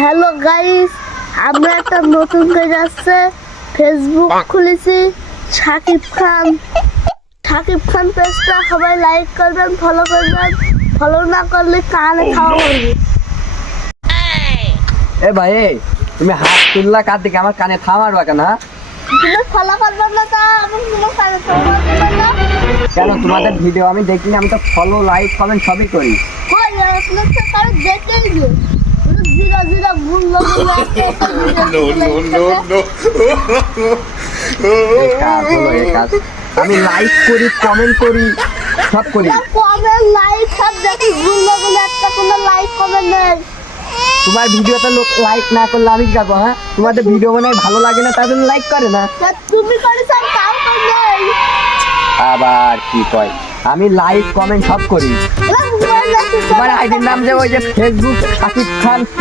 Hello guys, আমরা একটা নতুন পেজ আসছে, ফেসবুক খুলেছি শাকিব খান। শাকিব খান পেজটা সবাই লাইক করবেন, ফলো করবেন। ফলো না করলে কানে খাওয়া করবে। এ ভাই তুমি হাত তুললা কার দিকে? আমার কানে থামারবা কেন? তুমি ফলো করবেন না তা আমি তোমার কানে খাওয়া করবে না। কেন তোমাদের ভিডিও আমি দেখিনি? আমি তো ফলো লাইক কমেন্ট সবই করি। কই আপনার তো কারো দেখেই নি। জিরা জিরা গুলো গুলো এই কাজ হলো এই কাজ। আমি লাইক করি, কমেন্ট করি, সব করি। কমেন্ট লাইক সব দেখি, গুলো গুলো একটা কোনো লাইক কমেন্ট নেই। তোমার ভিডিওতে লোক লাইক না করলে আমি কি করবো? হ্যাঁ, তোমাদের ভিডিও মনে হয় ভালো লাগে না, তার জন্য লাইক করে না। তা তুমি করেছো তাও তো নেই। আবার কি কয়? আমি লাইক কমেন্ট সব করি। এবার মোবাইল আছে তোমার আইডির নাম যে ওই যে ফেসবুক শাকিব খান